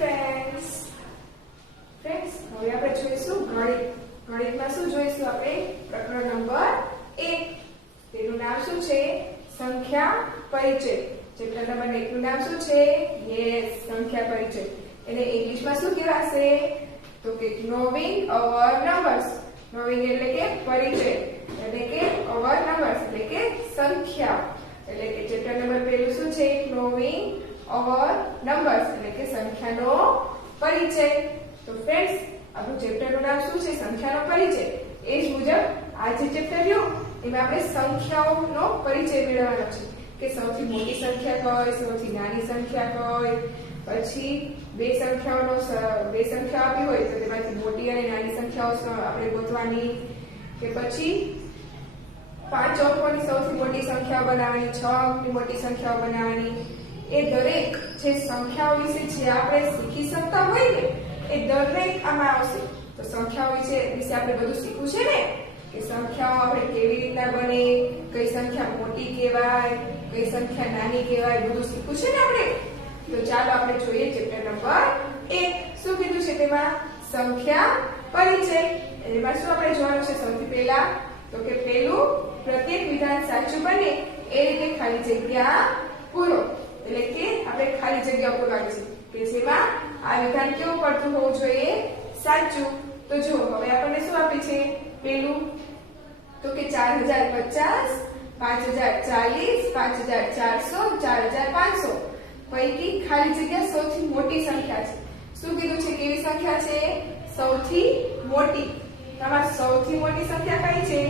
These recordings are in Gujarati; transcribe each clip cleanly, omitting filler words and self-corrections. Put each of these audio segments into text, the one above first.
friends. Friends, હવે આપણે જોઈશું ગણિત. ગણિતમાં શું જોઈશું આપણે? પ્રકરણ નંબર 1. તેનું નામ શું છે? સંખ્યા પરિચય. ચેપ્ટર નંબર 1 નું નામ શું છે? યસ, સંખ્યા પરિચય. એને ઇંગ્લિશમાં શું કહેવાશે? તો કે knowing our numbers. knowing એટલે કે પરિચય, એટલે કે our numbers એટલે કે સંખ્યા. એટલે કે ચેપ્ટર નંબર 1 શું છે? knowing our numbers એટલે કે સંખ્યાનો પરિચય. તો ફ્રેન્ડ્સ, આપણું ચેપ્ટરનું નામ શું છે? સંખ્યાનો પરિચય. એ જ મુજબ આ જે ચેપ્ટર રહ્યું એમાં આપણે સંખ્યાઓનો પરિચય મેળવવાનો છે કે સૌથી મોટી સંખ્યા કઈ, સૌથી નાની સંખ્યા કઈ, પછી બે સંખ્યાઓ આપી હોય તો તેમાંથી મોટી અને નાની સંખ્યાઓ આપણે ગોતવાની, કે પછી 5 અંકોની સૌથી મોટી સંખ્યાઓ બનાવવાની, 6 અંકની મોટી સંખ્યાઓ બનાવવાની. એ દરેક જે સંખ્યાઓ વિશે જે આપણે શીખી શકતા હોય ને એ દરેક આમાં આવશે. તો સંખ્યાઓ વિશે આપણે બધું શીખવું છે ને, કે સંખ્યાઓ આપણે કેવી રીતના બને, કઈ સંખ્યા મોટી કહેવાય, કઈ સંખ્યા નાની કહેવાય, બધું શીખવું છે ને આપણે. તો ચાલો આપણે જોઈએ ચેપ્ટર નંબર 1. શું કીધું છે તેમાં? સંખ્યા પરિચય. એમાં શું આપણે જોવાનું છે સૌથી પહેલા? તો કે પહેલું, પ્રત્યેક વિધાન સાચું બને એ રીતે ખાલી જગ્યા પૂરો. એટલે કે આપણે ખાલી જગ્યા પૂરવાની છે કે જેમાં આ વિધાન કેવું પડતું હોવું જોઈએ? સાચું. તો જો હવે આપણને શું આપી છે? પહેલું તો કે 4050, 5040, 5400, 4500 પૈકી ખાલી જગ્યા સૌથી મોટી સંખ્યા છે. શું કીધું છે? કેવી સંખ્યા છે? સૌથી મોટી. આમાં સૌથી મોટી સંખ્યા કઈ છે?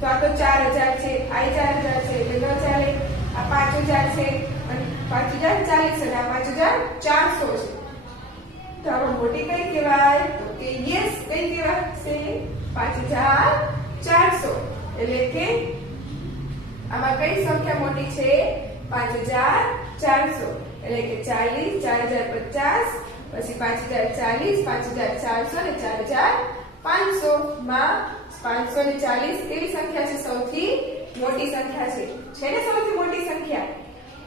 તો આ તો 4000 છે, આ 4000 છે એટલે ન ચાલે. આ 5000 છે અને 5040 અને આ 5400 છે. તો આમાં મોટી કઈ કહેવાય? તો કે યસ, કઈ કહેવાશે? 5400. એટલે કે આમાં કઈ સંખ્યા મોટી છે? 5400. એટલે કે 40, 4050, પછી 5040, 5400 અને 4500 માં 540 કેવી સંખ્યા છે? સૌથી મોટી સંખ્યા છે. છે ને સૌથી મોટી સંખ્યા.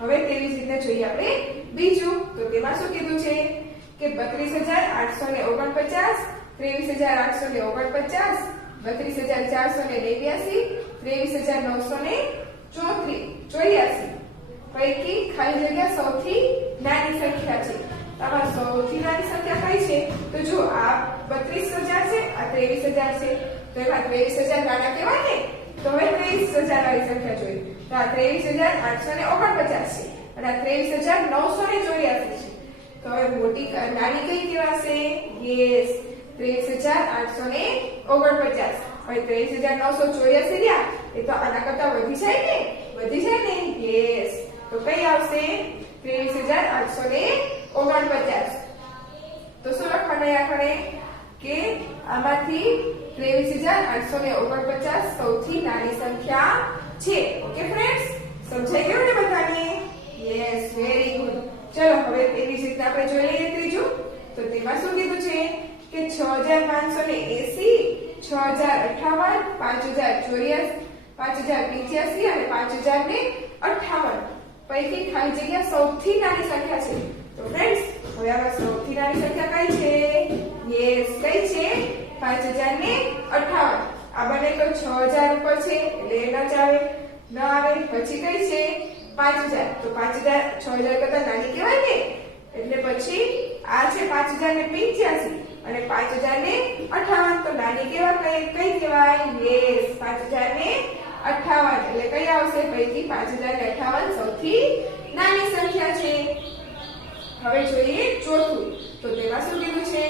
હવે તેવી જ રીતે જોઈએ આપણે બીજું. તો તેમાં શું કીધું છે? કે 32849, 23849, 32489, 23984 પૈકી ખાલી જગ્યા સૌથી નાની સંખ્યા છે. આમાં સૌથી નાની સંખ્યા કઈ છે? તો જો આ 32000 છે, આ 23000 છે. તો એમાં 23000 નાના કહેવાય ને, તો હવે 23000 વાળી સંખ્યા જોઈએ. તો આ 23849 છે અને આ 23984 છે. તો હવે મોટી નાની કઈ કહેવાશે? યસ, 23849. હવે 23984 રહ્યા એ તો આના કરતા વધી જાય ને? વધી જાય ને? યસ. તો કઈ આવશે? 23849. તો શું લખવાનું આપણે? કે આમાંથી 23849 સૌથી નાની સંખ્યા છે. ઓકે ફ્રેન્ડ્સ, સમજાઈ ગયું ને બધાને? Yes, very good. ચલો હવે એવી જ રીતે આપણે જોઈ લઈએ ત્રીજું. તો તેમાં શું કીધું છે? કે 6580, 6058, 5084, 5085 અને 5058 પૈકી ખાલી જગ્યા સૌથી નાની સંખ્યા છે. તો ફ્રેન્ડ્સ, હવે આમાં સૌથી નાની સંખ્યા કઈ છે? યસ, કઈ છે? 5058. આ બને તો 6000 ઉપર છે એટલે ન ચાલે, ન આવે. પછી કઈ છે? 5000. તો 5000 6000 કરતા નાની કહેવાય ને, એટલે પછી આ છે 5085 અને 5058. તો નાની કહેવાય કઈ કહેવાય? યસ, 5058. એટલે કઈ આવશે? પૈકી 5058 સૌથી નાની સંખ્યા છે. હવે જોઈએ ચોથું. તો તેમાં શું કીધું છે?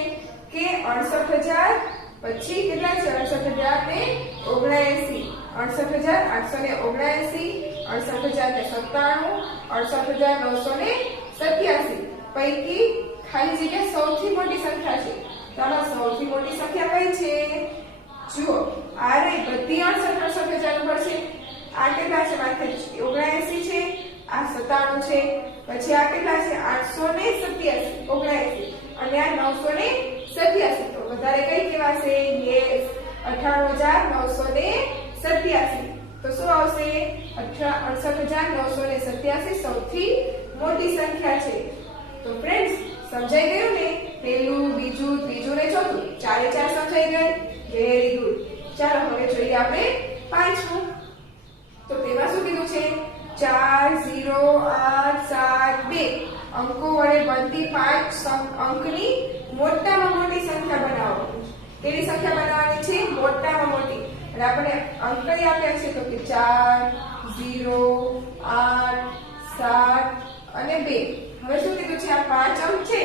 કે 68000, પછી કેટલા છે? 68079, 68879, 68097, 68987 પૈકી ખાલી જગ્યા સૌથી મોટી સંખ્યા છે. તો આમાં સૌથી મોટી સંખ્યા કઈ છે? જુઓ, આ રે બધી 68000 ઉપર છે. આ કેટલા છે? માથે 79 છે, આ 97 છે, પછી આ કેટલા છે? 887 અને આ 987. તો વધારે કઈ કહેવાશે? યસ, 98987. તો શું આવશે? 68987 સૌથી મોટી સંખ્યા છે. તો ફ્રેન્ડ્સ, સમજાઈ ગયું ને? પહેલું, બીજું, ત્રીજું ને ચોથું, ચારે ચાર સમજાઈ ગઈ. Very good. ચાલો હવે જોઈએ આપણે પાંચમું. તો તેમાં શું કીધું છે? 4 0 8 7 2 અંકો વડે બનતી 5 અંકની મોટામાં મોટી સંખ્યા બનાવો. કેવી સંખ્યા બનાવવાની છે? મોટામાં મોટી. અને આપણે અંક કઈ આપ્યા છે? તો કે 4 0 8 7 અને 2. હવે શું કીધું છે? આ 5 અંક છે.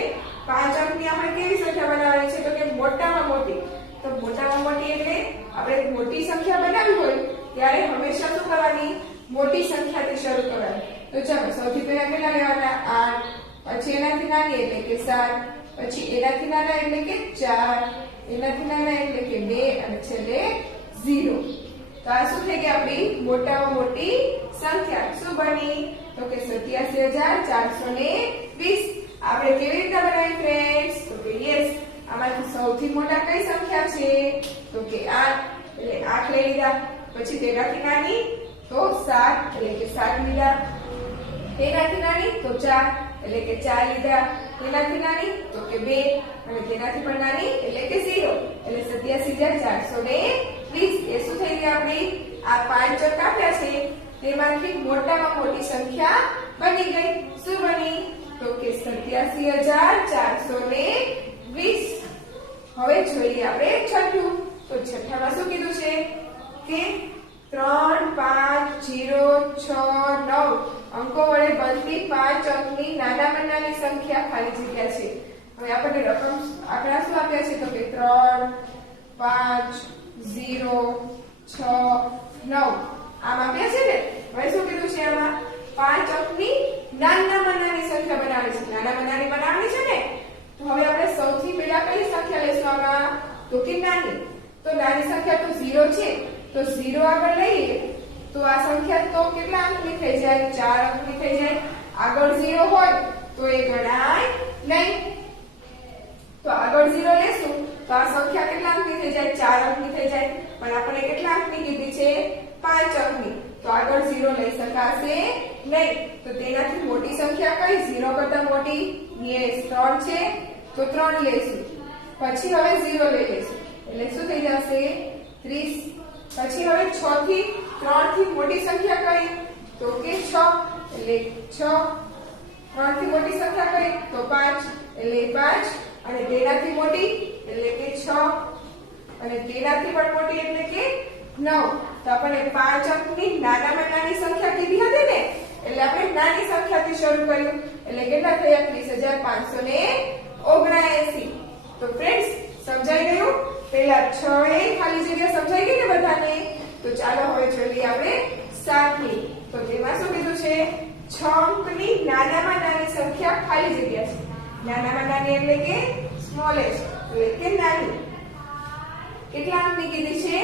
5 અંકની આપણે કેવી સંખ્યા બનાવવાની છે? તો કે મોટામાં મોટી. તો મોટામાં મોટી એટલે આપણે મોટી સંખ્યા બનાવવી હોય ત્યારે હંમેશા શું કરવાની? મોટી સંખ્યાથી શરૂ કરવાની. તો ચાલો સૌથી પહેલા કેટલા લેવાના? 8, પછી એનાથી નાની એટલે કે 7, પછી એનાથી નાના એટલે કે 4, એનાથી નાના એટલે કે 2 અને છેલ્લે 0. તો આ શું થઈ ગઈ આપણી મોટામાં મોટી સંખ્યા? શું બની? તો કે 87420. આપણે કેવી રીતે બનાવી ફ્રેન્ડ્સ? તો કે યસ, આમાંથી સૌથી મોટા કઈ સંખ્યા છે? તો કે 8, એટલે 8 લઈ લીધા. પછી તેનાથી નાની તો 7 એટલે કે 7 લીધા. તેનાથી નાની તો 4 એટલે કે 4 લીધા. તેનાથી નાની તો કે 2 અને તેનાથી પણ નાની એટલે કે 0. એટલે 87420. એ શું થઈ ગઈ આપણી? આ 5 અંક આપ્યા છે તેમાંથી મોટામાં મોટી સંખ્યા બની ગઈ. શું બની? તો કે 87420. હવે જોઈએ આપણે છઠ્ઠું. તો છઠ્ઠામાં શું કીધું છે? કે 3 5 0 6 9 અંકો વડે બનતી 5 અંકની નાનામાં નાની સંખ્યા ખાલી જગ્યા છે. હવે આપણને રકમ આંકડા શું આપ્યા છે? તો કે 3 5 0 6 9 આમ આપ્યા છે ને. હવે શું કીધું છે? આમાં 5 અંકની નાનામાં નાની સંખ્યા બનાવવાની છે. નાનામાં નાની બનાવવાની છે ને. તો હવે આપણે સૌથી પહેલા કઈ સંખ્યા લઈશું આમાં? તો કે નાની. તો નાની સંખ્યા તો 0 છે. તો 0 આગળ લઈએ તો આ સંખ્યા તો કેટલા અંકની થઈ જાય? 4 અંકની થઈ જાય. આગળ 0 હોય તો એ ગણાય નહીં. તો આગળ 0 લેશું તો આ સંખ્યા કેટલા અંકની થઈ જાય? 4 અંકની થઈ જાય. પણ આપણે કેટલા અંકની કીધી છે? 5 અંકની. તો આગળ 0 લઈ શકાશે નહીં. તો તેનાથી મોટી સંખ્યા કઈ? 0 કરતા મોટી? યસ, 3 છે. તો 3 લેશું. પછી હવે 0 લઈ લેશું એટલે શું થઈ જશે? 30. પછી હવે 6 થી 3 થી મોટી સંખ્યા કઈ? તો કે 6 એટલે 6. 3 થી મોટી સંખ્યા કઈ? તો 5 એટલે 5 અને તેનાથી મોટી એટલે કે 6 અને તેનાથી પણ મોટી એટલે કે 9. તો આપણે 5 અંકની નાનામાં નાની સંખ્યા કીધી હતી ને, એટલે આપણે નાની સંખ્યાથી શરૂ કર્યું. એટલે કેટલા થયા? 30579. તો ફ્રેન્ડ્સ સમજાઈ ગયું? પહેલા 6 એ ખાલી જગ્યા સમજાઈ ગઈ ને બધાને? તો ચાલો હવે જોઈએ આપણે 7ની. તો તેમાં શું કીધું છે? 6 અંકની નાનામાં નાની સંખ્યા ખાલી જગ્યા છે. નાનામાં નાની એટલે કે સ્મોલેસ્ટ એટલે કે નાની. કેટલા અંકની કીધી છે?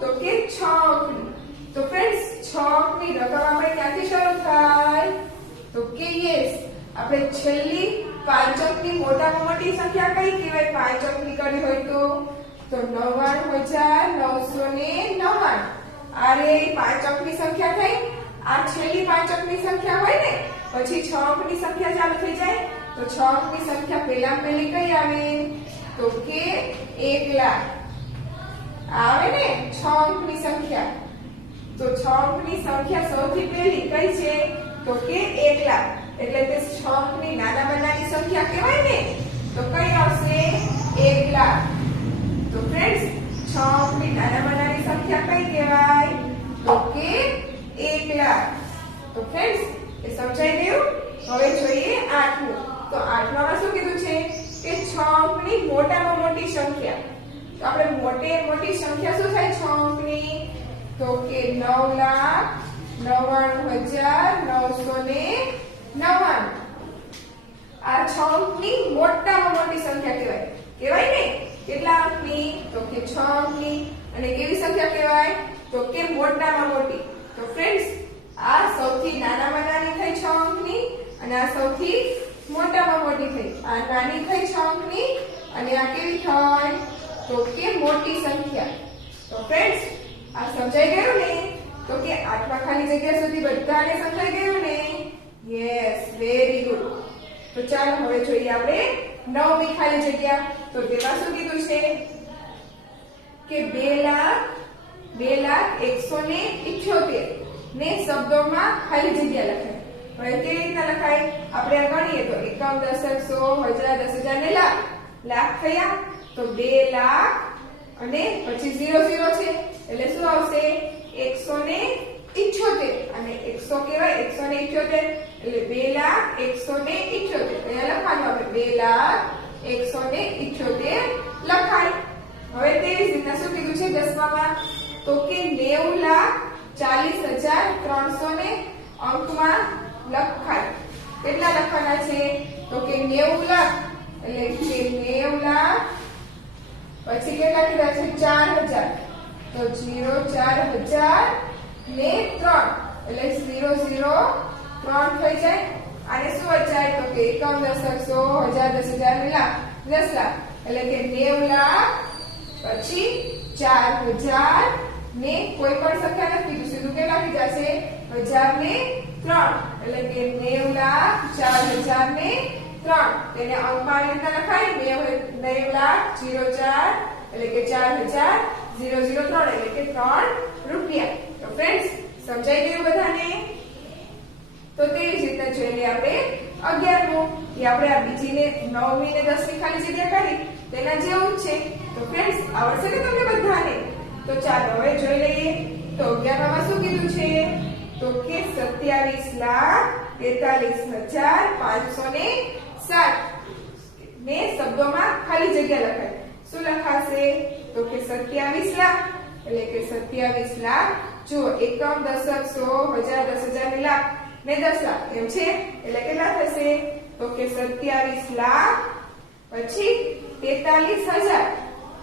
તો કે 6 અંકની. તો ફ્રેન્ડ્સ 6 અંકની રકમ આપણે ક્યાંથી શરૂ થાય? તો કે યસ, આપણે છેલ્લી 5 અંકની મોટામાં મોટી સંખ્યા કઈ કહેવાય? 5 અંકની કરી હોય તો 99999. અરે 5 અંકની સંખ્યા થઈ. આ છેલ્લી 5 અંકની સંખ્યા હોય ને પછી 6 અંકની સંખ્યા ચાલુ થઈ જાય. તો 6 અંકની સંખ્યા પહેલી કઈ આવે? તો કે 1 લાખ આવે ને 6 અંકની સંખ્યા. તો 6 અંકની સંખ્યા સૌથી પહેલી કઈ છે? તો કે 1 લાખ. એટલે તે 6 અંકની નાનામાં નાની સંખ્યા કહેવાય ને. તો કઈ આવશે? 1 લાખ. તો ફ્રેન્ડ્સ 6 અંકની નાનામાં નાની સંખ્યા કઈ કહેવાય? તો કે 1 લાખ. તો ફ્રેન્ડ્સ એ સમજાઈ ગયું? હવે જોઈએ 8મું. તો 8માં શું કીધું છે? કે 6 અંકની મોટામાં મોટી સંખ્યા. તો આપણે મોટી સંખ્યા શું થાય 6 અંકની? તો કે 9,99,999. આ 6 અંકની મોટામાં મોટી સંખ્યા કહેવાય. કહેવાય ને? કેટલા અંકની? તો કે 6 અંકની. અને કેવી સંખ્યા કહેવાય? તો કે મોટામાં મોટી. તો ફ્રેન્ડ્સ આ સૌથી નાનામાં નાની થઈ 6 અંકની અને આ સૌથી મોટામાં મોટી થઈ. આ નાની થઈ 6 અંકની અને આ કેવી થઈ? તો કે મોટી સંખ્યા. તો ફ્રેન્ડ્સ આ સમજાઈ ગયું ને? તો કે 8માં ખાલી જગ્યા સુધી બધાને સમજાઈ ગયું ને? Yes, very good. તો ચાલો ચાલો હવે જોઈએ આપણે 9મી ખાલી જગ્યા. તો તેમાં શું કીધું છે કે 2,01,78 ને શબ્દોમાં ખાલી જગ્યા લખાય. હવે કેવી રીતના લખાય? આપણે આ ગણીએ તો એકમ, દશક, સો, હજાર, 10,000 ને લાખ. લાખ થયા તો 2 લાખ અને પછી 00 છે એટલે શું આવશે? 178. અને 100 કહેવાય 178 એટલે 2,01,78. અહીંયા લખવાનું આપણે 2,01,78 લખાય. હવે તેવી જ રીતના શું કીધું છે 10માં? તો કે 90,40,300 ને અંકમાં લખાય. કેટલા લખવાના છે? તો કે 90 લાખ એટલે કે 90 લાખ પછી કેટલા કીધા છે? 4,000 તો 0,4,000 ને 3 એટલે 0,0,3 થઈ જાય. આને શું વચાય? તો કે એકમ, દશક, સો, હજાર, 10,000 ને લાખ. 10 લાખ એટલે કે 90 લાખ પછી 4,000 ને કોઈ પણ સંખ્યા નથી કીધું, સીધું કેટલા કીધા છે? 1000 ને 3 એટલે કે 90 લાખ 4,000 ને 3. તેને અંકમાં રીતના લખાય 90 લાખ 04 એટલે કે 4,000,003 એટલે કે 3 રૂપિયા. તો ફ્રેન્ડ્સ સમજાઈ ગયું બધાને? તો તેવી જ રીતના જોઈ લઈએ આપણે 11મું. એ આપણે આ બીજી ને 9મી ને 10મી ખાલી જગ્યા કરી તેના જેવું જ છે. તો ફ્રેન્ડ્સ આવડશે ને તમને બધાને? તો ચાલો હવે જોઈ લઈએ. તો 11માં શું કીધું છે? તો કે 27,43,507 ને શબ્દોમાં ખાલી જગ્યા લખાય. શું લખાશે? તો કે 27 લાખ એટલે કે 27 લાખ. જુઓ એકમ, દશક, સો, હજાર, 10,000 ને લાખ ને 10 લાખ એમ છે એટલે કેટલા થશે? તો કે 27 લાખ પછી 43,000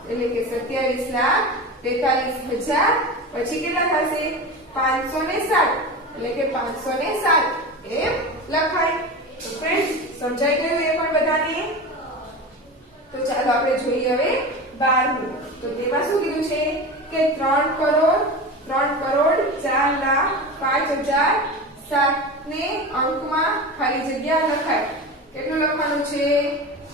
એટલે કે 27 લાખ 43,000 પછી કેટલા થશે? 507 એટલે કે 507 એમ લખાય. તો ફ્રેન્ડ્સ સમજાઈ ગયું એ પણ બધાને? તો ચાલો આપણે જોઈએ હવે 12મું. તો તેમાં શું કીધું છે કે 3,04,05,007 ને અંકમાં ખાલી જગ્યા લખાય. કેટલું લખવાનું છે?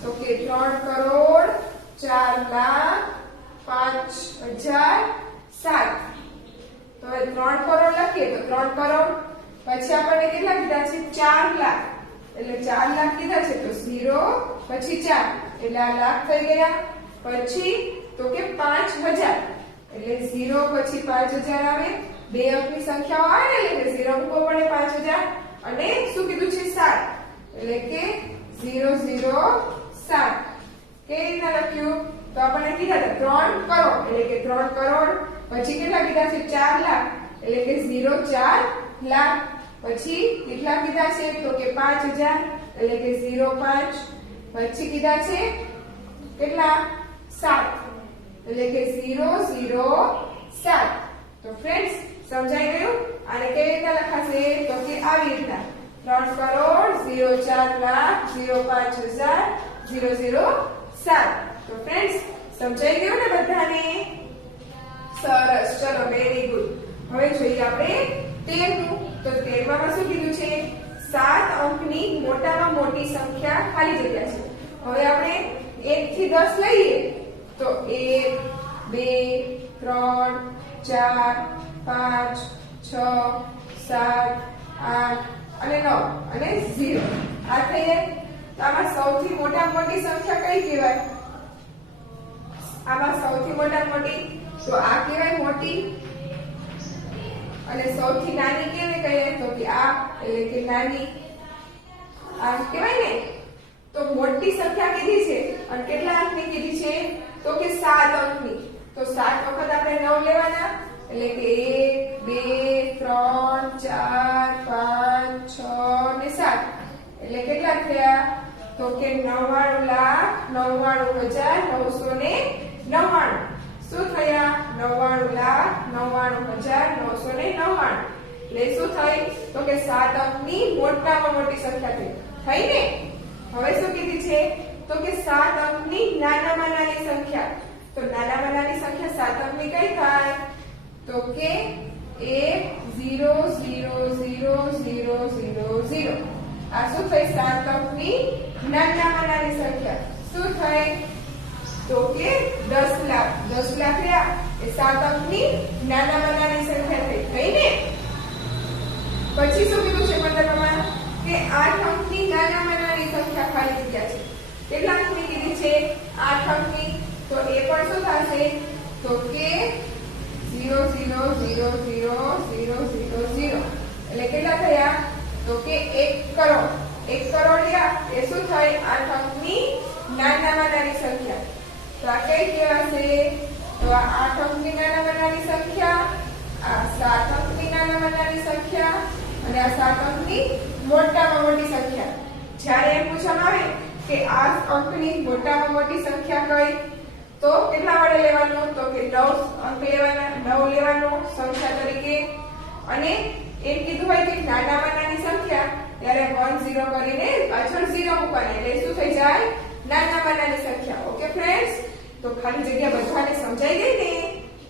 તો કે 3,04,05,007. તો હવે 3 કરોડ લખીએ તો 3 કરોડ પછી આપણને કેટલા કીધા છે? 4 લાખ એટલે 4 લાખ કીધા છે તો 0 પછી 4 એટલે આ લાખ થઈ ગયા. પછી તો કે 5,000 એટલે 0 પછી 5,000 આવે. બે અંકની સંખ્યાઓ આવે ને એટલે 0 મૂકવો પડે 5,000 અને શું કીધું છે? 7 એટલે કે 007. કેવી રીતના લખ્યું? તો આપણને કીધા હતા 3 કરોડ એટલે કે 3 કરોડ પછી કેટલા કીધા છે? 4 લાખ એટલે કે 0,4 લાખ. પછી કેટલા કીધા છે? તો કે 5,000 એટલે કે 0,5 પછી કીધા છે કેટલા? 7 એટલે કે 0,07. તો ફ્રેન્ડ્સ સમજાઈ ગયું? આને કેવી રીતના લખાશે? તો કે આવી રીતના 3 કરોડ 0,4 લાખ 0,5,000 0,07. તો ફ્રેન્ડ્સ સમજાઈ ગયું ને બધાને? સરસ. ચલો વેરી ગુડ. હવે જોઈએ આપણે 13મું. તો 13માં શું કીધું છે? 7 અંકની મોટામાં મોટી સંખ્યા ખાલી જગ્યા છે. હવે આપણે 1 થી 10 લઈએ તો 1 2 3 4 5 6 7 8 અને 9 અને 0 આ થઈ જાય. તો આમાં સૌથી મોટામાં મોટી સંખ્યા કઈ કહેવાય? આમાં સૌથી મોટામાં મોટી તો આ કહેવાય મોટી અને સૌથી નાની કેવી કહીએ? તો કે આ એટલે કે નાની. આ કહેવાય ને? તો મોટી સંખ્યા કીધી છે અને કેટલા અંકની કીધી છે? તો કે 7 અંકની. તો 7 વખત આપણે 9 લેવાના એટલે કે 1 2 3 4 5 6 ને 7 એટલે કેટલા થયા? તો કે 99,99,999. શું થયા? 99,99,999. એટલે શું થઈ? તો કે 7 અંકની મોટામાં મોટી સંખ્યા થઈ. થઈ ને? હવે શું કીધી છે? તો કે 7 અંકની નાનામાં નાની સંખ્યા. તો નાનામાં નાની સંખ્યા 7 અંકની કઈ થાય? તો કે 1 0 0 0 0 0 0. આ શું થઈ 7 અંકની નાનામાં નાની સંખ્યા શું થઈ તો કે 10 લાખ 10 લાખ રહ્યા એ 7 અંકની નાનામાં નાની સંખ્યા થઈ ને પછી શું કીધું છે 15 માં કે 8 અંકની નાનામાં નાની સંખ્યા ખાલી જગ્યા છે કેટલા અંકની કીધી છે 8 અંકની તો એ પણ શું થશે તો કે 0000000 એટલે કેટલા થયા તો કે 1 કરોડ 1 કરોડ યા એ શું થાય 8 અંકની નાનામાં નાની સંખ્યા તો આ કઈ કહેવાશે તો આ 8 અંકની નાનામાં નાની સંખ્યા આ 7 અંકની નાનામાં નાની સંખ્યા અને આ 7 અંકની મોટામાં મોટી સંખ્યા જ્યારે એમ પૂછવામાં આવે કે આ અંકની મોટામાં મોટી સંખ્યા કઈ તો કેટલા વડે લેવાનું તો કે 9 અંક લેવાના 9 લેવાનો સંખ્યા તરીકે અને એમ કીધું હોય કે નાનામાં નાની સંખ્યા ત્યારે 1 0 કરીને પાછળ 0 મૂકવાની એટલે શું થઈ જાય નાનામાં નાની સંખ્યા ઓકે ફ્રેન્ડ્સ તો ખાલી જગ્યા બધાને સમજાઈ ગઈ ને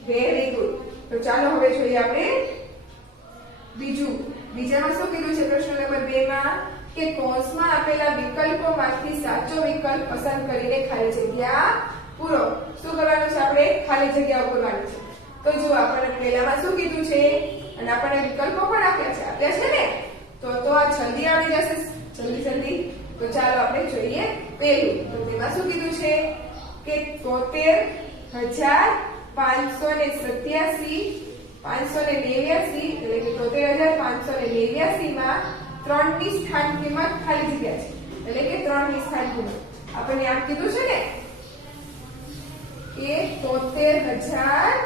વેરી ગુડ તો ચાલો હવે જોઈએ આપણે બીજામાં શું કીધું છે પ્રશ્ન નંબર 2 માં કે કૌંસમાં આપેલા વિકલ્પોમાંથી સાચો વિકલ્પ પસંદ કરીને ખાલી જગ્યા પૂરો શું કરવાનું છે આપણે ખાલી જગ્યા પૂરવાની છે તો જો આપણે પહેલામાં શું કીધું છે અને આપણને વિકલ્પો પણ આપ્યા છે ને તો આ જલ્દી આવી જશે જલ્દી તો ચાલો આપણે જોઈએ પહેલું તો તેમાં શું કીધું છે કે 73587 589 એટલે કે 73589 માં 3 ની સ્થાન કિંમત ખાલી જગ્યા છે એટલે કે 3 ની સ્થાન કિંમત આપણને આમ કીધું છે ને કે 73000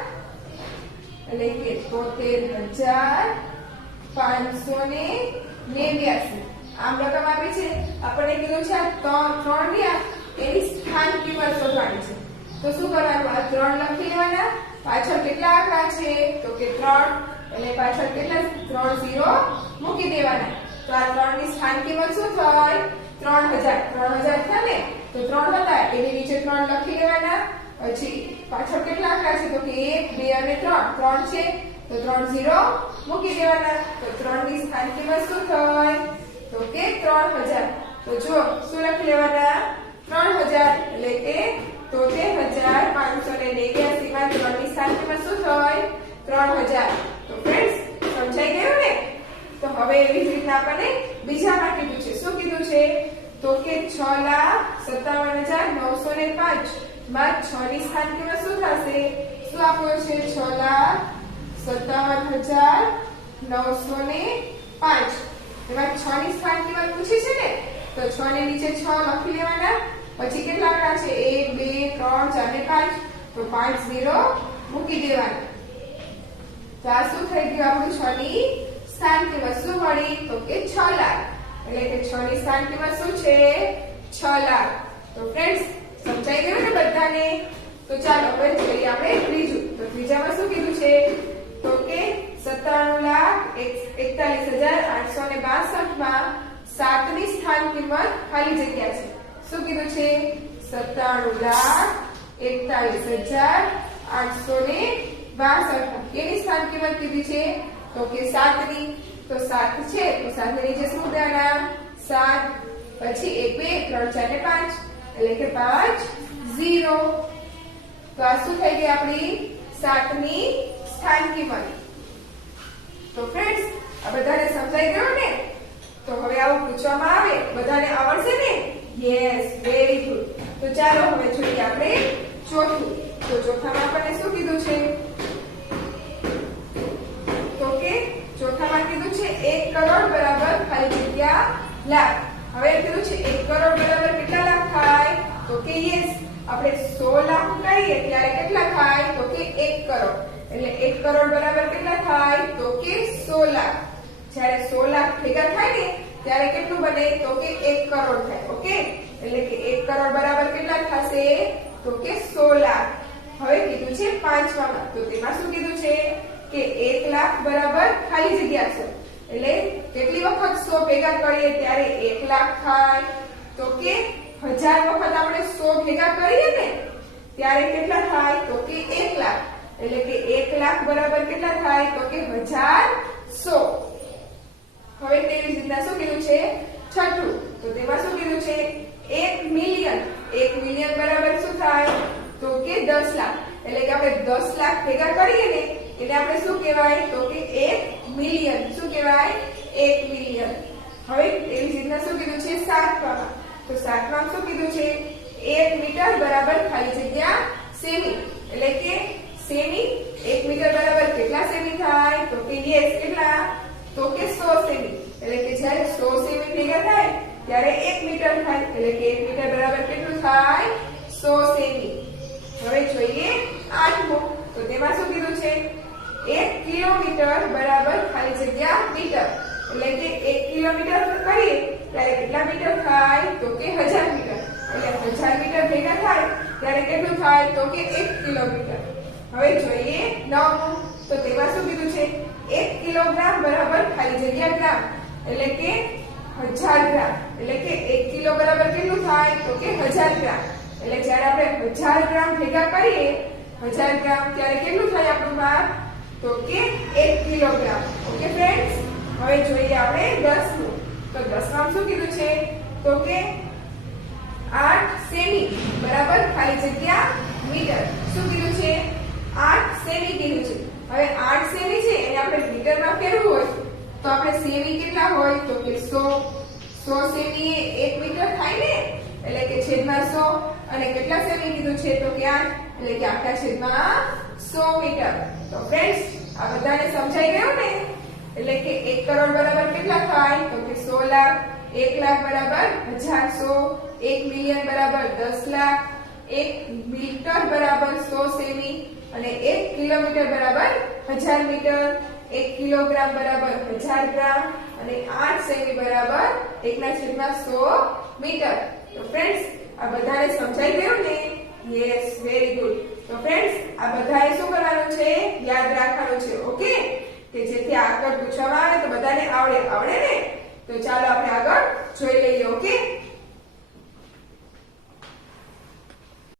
એટલે કે 73589 આમ રકમ આપી છે આપણને કીધું છે આ 3 રહ્યા એની સ્થાન કિંમત શોધવાની છે તો શું કરવાનું આ 3 લખી લેવાના પાછળ કેટલા આંકડા છે તો કે 3 એટલે પાછળ કેટલા 3 0 મૂકી દેવાના તો આ 3 ની સ્થાન કિંમત શું થાય 3000 થાય ને તો 3 હતા એની નીચે 3 લખી લેવાના પછી પાછળ કેટલા આંકડા છે તો કે 1 2 અને 3 છે તો 3 0 મૂકી દેવાના તો 3 ની સ્થાન કિંમત શું થાય તો કે 3000 તો જો શું લખી લેવાના 3000 એટલે કે 73589 માં 3 ની સ્થાન કિંમત શું થાય 3000 તો ફ્રેન્ડ્સ સમજાઈ ગયું ને તો હવે એવી જ રીતના આપણને બીજામાં કીધું છે શું કીધું છે તો કે 6,57,905 માં 6 ની સ્થાન કિંમત શું થશે શું આપ્યું છે 6,57,905 એમાં 6 ની સ્થાન કિંમત પૂછી છે ને તો 6 ની નીચે 6 લખી લેવાના પછી કેટલા આંકડા છે 1 2 3 4 અને 5 તો 5 0 મૂકી દેવાના તો આ શું થઈ ગયું આપણું 6 ની સ્થાન કિંમત શું મળી તો કે 6 લાખ એટલે કે 6 ની સ્થાન કિંમત શું છે 6 લાખ તો ફ્રેન્ડ્સ સમજાઈ ગયું ને બધાને તો ચાલો હવે જોઈએ આપણે ત્રીજું તો ત્રીજામાં શું કીધું છે તો કે 97,41,862 માં 7 ની સ્થાન કિંમત ખાલી જગ્યા છે શું કીધું છે 97,41,862 કેની સ્થાન કિંમત કીધી છે તો કે 7 ની તો 7 છે તો 7 ની નીચે શું દેવાના 7 પછી 1 2 3 4 અને 5 એટલે કે 5 0 તો આ શું થઈ ગઈ આપણી 7 ની સ્થાન કિંમત તો ફ્રેન્ડ્સ આ બધાને સમજાઈ ગયું ને તો હવે આવું પૂછવામાં આવે બધાને આવડશે ને યસ વેરી ગુડ તો ચાલો હવે જોઈએ આપણે ચોથું તો ચોથામાં આપણને શું કીધું છે તો કે ચોથામાં કીધું છે 1 કરોડ બરાબર ખાલી જગ્યા લાખ હવે કીધું છે 1 કરોડ બરાબર કેટલા લાખ થાય તો કે યસ આપણે 100 લાખ કહીએ ત્યારે કેટલા થાય તો કે 1 કરોડ એટલે 1 કરોડ બરાબર કેટલા થાય તો કે 100 લાખ જ્યારે 100 લાખ ભેગા થાય ને ત્યારે કેટલું બને તો કે 1 કરોડ થાય ઓકે એટલે કે 1 કરોડ બરાબર કેટલા થશે તો કે 100 લાખ હવે કીધું છે પાંચમામાં તો તેમાં શું કીધું છે કે 1 લાખ બરાબર ખાલી જગ્યા છે એટલે કેટલી વખત 100 ભેગા કરીએ ત્યારે 1 લાખ થાય તો કે 1000 વખત આપણે 100 ભેગા કરીએ ને ત્યારે કેટલા થાય તો કે 1 લાખ એટલે કે 1 લાખ બરાબર કેટલા થાય તો કે 1100 હવે તેવી જ રીતના શું કીધું છે છઠ્ઠું છે 1 મિલિયન. 1 મિલિયન બરાબર શું થાય? તો કે 10 લાખ. એટલે કે આપણે 10 લાખ ભેગા કરીએ ને એને આપણે શું કહેવાય? તો કે 1 મિલિયન. શું કહેવાય? 1 મિલિયન. હવે એવી જ રીતના શું કીધું છે? 7માં. તો 7માં શું કીધું છે? 1 મીટર બરાબર ખાલી જગ્યા સેમી. એટલે કે સેમી 1 મીટર બરાબર કેટલા સેમી થાય? તો કે યસ કેટલા? તો કે 100 સેમી. એટલે કે જ્યારે 100 સેમી ભેગા થાય ત્યારે 1 મીટર થાય. એટલે કે 1 મીટર બરાબર કેટલું થાય? 100 સેમી. હવે જોઈએ 8મો. તો તેમાં શું કીધું છે? 1 કિલોમીટર બરાબર ખાલી જગ્યા મીટર. એટલે કે 1 કિલોમીટર કરીએ ત્યારે કેટલા મીટર થાય? તો કે 1000 મીટર. એટલે 1000 મીટર ભેગા થાય ત્યારે કેટલું થાય? તો કે 1 કિલોમીટર. હવે જોઈએ 9મો. તો તેમાં શું કીધું છે? 1 કિલોગ્રામ બરાબર ખાલી જગ્યા ગ્રામ. એટલે કે 1000 ગ્રામ. એટલે કે 1 કિલો બરાબર કેટલું થાય? તો કે 1000 ગ્રામ. એટલે જ્યારે આપણે 1000 ગ્રામ ભેગા કરીએ 1000 ગ્રામ ત્યારે કેટલું થાય આપણું માપ? તો કે 1 કિલોગ્રામ. Okay friends. હવે જોઈએ આપણે 10મું. તો 10માં શું કીધું છે? તો કે 8 સેમી બરાબર ખાલી જગ્યા મીટર. શું કીધું છે? 8 સેમી કીધું છે. હવે 8 સેમી છે એને આપણે મીટરમાં ફેરવવું હોય તો આપણે સેમી કેટલા હોય? તો કે 100 સેમી એ 1 મીટર થાય ને. એટલે કે છેદમાં 100. અને કેટલા સેમી કીધું છે? તો કે 8. એટલે કે આખા છેદમાં 100 મીટર. તો ફ્રેન્ડ્સ આ બધાને સમજાઈ ગયું ને? એટલે કે 1 કરોડ બરાબર કેટલા થાય? તો કે 100 લાખ. 1 લાખ બરાબર 1000. 1 મિલિયન બરાબર 10 લાખ. 1 મીટર બરાબર 100 સેમી. અને 1 કિલોમીટર બરાબર 1000 મીટર. 1 કિલોગ્રામ બરાબર 1000 ગ્રામ. અને 8 સેમી બરાબર 1/100 મીટર. તો ફ્રેન્ડ્સ આ બધાને સમજાઈ ગયું ને? Yes, very good. તો ફ્રેન્ડ્સ આ બધાએ શું કરવાનું છે? યાદ રાખવાનું છે. ઓકે, કે જેથી આગળ પૂછવામાં આવે તો બધાને આવડે ને? તો ચાલો આપણે